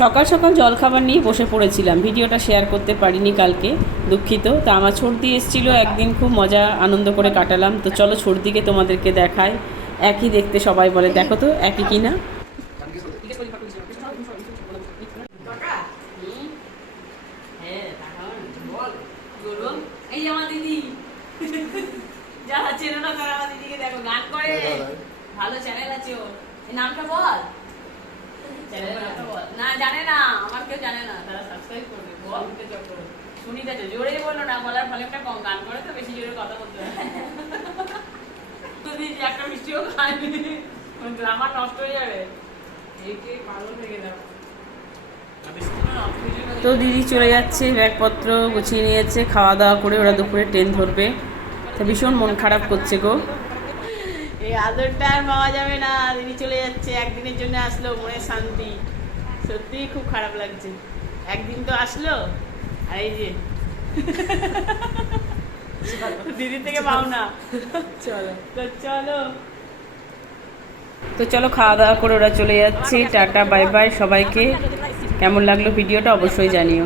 সকাল সকাল জলখাবার নিয়ে বসে পড়েছিলাম, ভিডিওটা শেয়ার করতে পারিনি কালকে, দুঃখিত। তা আমার ছর্দি এসেছিলো, একদিন খুব মজা আনন্দ করে কাটালাম। তো চলো ছর্দিকে তোমাদেরকে দেখায়। একই দেখতে, সবাই বলে দেখো তো একই কিনা। এই আমার দিদি যারা চেনো না তারা আমার দিদিকে দেখো, গান করে, ভালো চ্যানেল আছে ওর। এই নামটা বল, না জানে না, আমার কেউ জানে না, তারা সাবস্ক্রাইব করবে। বল সুনিতা জোরে বললো না, বলার ফলেটা কম, গান করে তো বেশি জোরে কথা বলতে হয়। যদি একটা মিষ্টিও খায়নি আমার নষ্ট হয়ে যাবে। তো দিদি চলে যাচ্ছে, ব্যাগপত্র গুছিয়ে নিয়েছে, খাওয়া দাওয়া করে ওরা দুপুরে ট্রেন ধরবে। তো ভীষণ মন খারাপ করছে গো, এই আদরটা আর পাওয়া যাবে না। দিদি চলে যাচ্ছে, একদিনের জন্য আসলো, মনে শান্তি। সত্যিই খুব খারাপ লাগছে, একদিন তো আসলো আর এই যে দিদি থেকে পাও না। চলো চলো তো চলো, খাওয়া দাওয়া করে ওরা চলে যাচ্ছে। টাটা বাই বাই সবাইকে। কেমন লাগলো ভিডিওটা অবশ্যই জানিও।